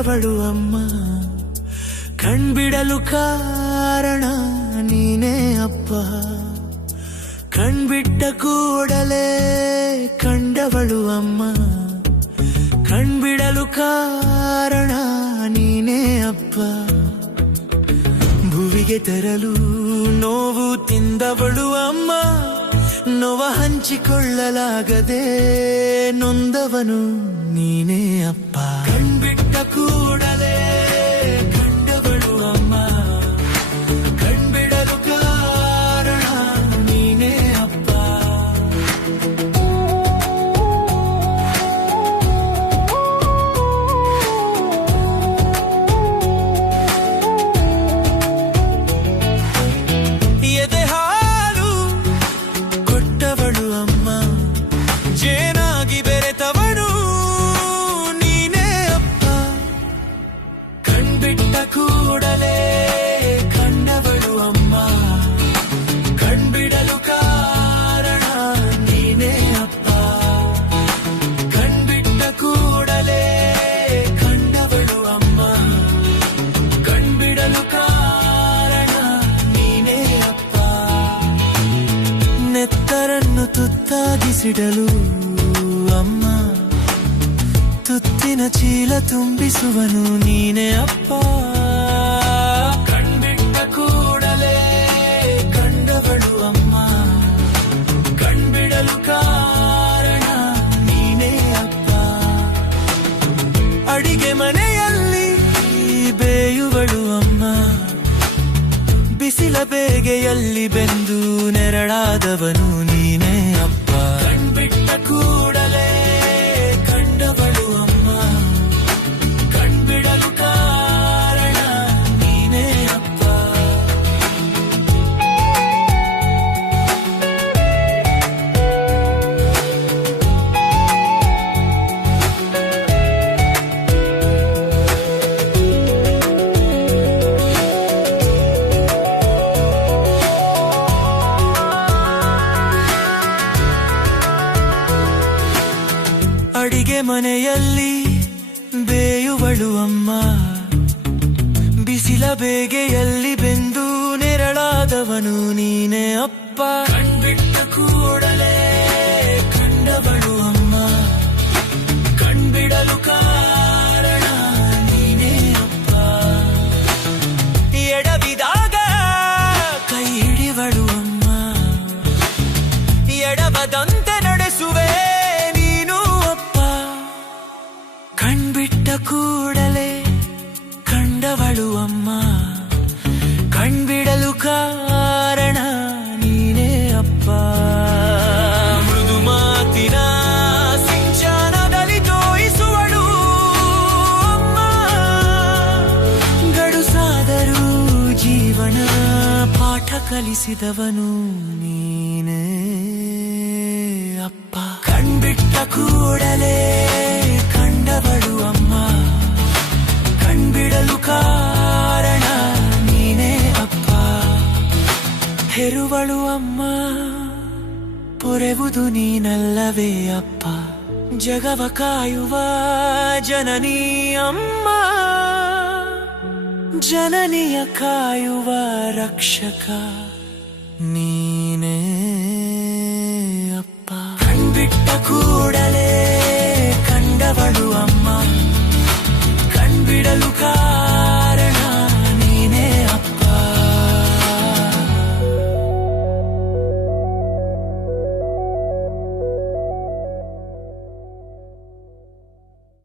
ಕಂಡವಳು ಅಮ್ಮ. ಕಣ್ಬಿಡಲು ಕಾರಣ ನೀನೇ ಅಪ್ಪ. ಕಣ್ಬಿಟ್ಟ ಕೂಡಲೇ ಕಂಡವಳು ಅಮ್ಮ. ಕಣ್ಬಿಡಲು ಕಾರಣ ನೀನೇ ಅಪ್ಪ. ಭುವಿಗೆ ತರಲು ನೋವು ತಿಂದವಳು ಅಮ್ಮ. ನೋವ ಹಂಚಿಕೊಳ್ಳಲಾಗದೆ ನೊಂದವನು ನೀನೇ ಅಪ್ಪ. ಕಣ್ಬಿಟ್ಟ ಕೂಡಲೇ ಕಂಡವಳು ಅಮ್ಮ. ಕಣ್ಬಿಡಲು ಕಾರಣ ನೀನೇ ಅಪ್ಪ. ಎದೆ ಹಾಲು ಕೊಟ್ಟವಳು ಅಮ್ಮ. ಜೇನಾಗಿ ಬೆರೆತವಳು ನೀನೇ ಅಪ್ಪ. ಕಣ್ಬಿಟ್ಟ ಕೂಡಲೇ ಕಂಡವಳು ಅಮ್ಮ. ಕಣ್ಬಿಡಲು ಕಾರಣ ನೀನೇ ಅಪ್ಪ. ಕಣ್ಬಿಟ್ಟ ಕೂಡಲೇ ಕಂಡವಳು ಅಮ್ಮ. ಕಣ್ಬಿಡಲು ಕಾರಣ ನೀನೇ ಅಪ್ಪ. ನೆತ್ತರನ್ನು ತುತ್ತಾಗಿಸಿಡಲು ಅಮ್ಮ. ತುತ್ತಿನ ಚೀಲ ತುಂಬಿಸುವನು ನೀನೇ ಅಪ್ಪ. ಕಣ್ಬಿಟ್ಟ ಕೂಡಲೇ ಕಂಡವಳು ಅಮ್ಮ. ಕಣ್ಬಿಡಲು ಕಾರಣ ನೀನೇ ಅಪ್ಪ. ಅಡಿಗೆ ಮನೆಯಲ್ಲಿ ಬೇಯುವಳು ಅಮ್ಮ. ಬಿಸಿಲ ಬೇಗೆಯಲ್ಲಿ ಬೆಂದು ನೆರಳಾದವನು ನೀನೇ ಅಪ್ಪ. ಕಣ್ಬಿಟ್ಟ ಕೂಡಲೇ ಕಂಡವಳು ಅಮ್ಮ. ಕಣ್ಬಿಡಲು ಕಾರಣ ನೀನೇ ಅಪ್ಪ. ಅಡಿಗೆ ಮನೆಯಲ್ಲಿ ಬೇಯುವಳು ಅಮ್ಮ. ಬಿಸಿಲ ಬೇಗೆಯಲ್ಲಿ ಬೆಂದು ನೆರಳಾದವನು ನೀನೇ ಅಪ್ಪ. ಕಣ್ಬಿಟ್ಟ ಕೂಡಲೇ ಕಂಡವಳು ಅಮ್ಮ. ಕಣ್ಬಿಡಲು ಕಾರಣ ನೀನೇ ಅಪ್ಪ. ಎಡವಿದಾಗ ಕೈ ಹಿಡಿವಳು ಅಮ್ಮ. ಎಡವದಂತೆ ನಡೆಸುವೆ ಕೂಡಲೇ ಕಂಡವಳು ಅಮ್ಮ. ಕಣ್ಬಿಡಲು ಕಾರಣ ನೀನೇ ಅಪ್ಪ. ಮೃದು ಮಾತಿನ ಸಿಂಚನದಲ್ಲಿ ತೋಯಿಸುವಳು ಅಮ್ಮ. ಗಡುಸಾದರೂ ಜೀವನ ಪಾಠ ಕಲಿಸಿದವನು ನೀನೇ ಅಪ್ಪ. ಕಣ್ಬಿಟ್ಟ ಕೂಡಲೇ ಕಂಡವಳು ಅಮ್ಮ. ಕಣ್ಬಿಡಲು ಕಾರಣ ನೀನೇ ಅಪ್ಪ. ಹೆರುವಳು ಅಮ್ಮ. ಪೊರೆವುದು ನೀನಲ್ಲವೇ ಅಪ್ಪ. ಜಗವ ಕಾಯುವ ಜನನಿ ಅಮ್ಮ. ಜನನಿಯ ಕಾಯುವ ರಕ್ಷಕ ನೀನೇ.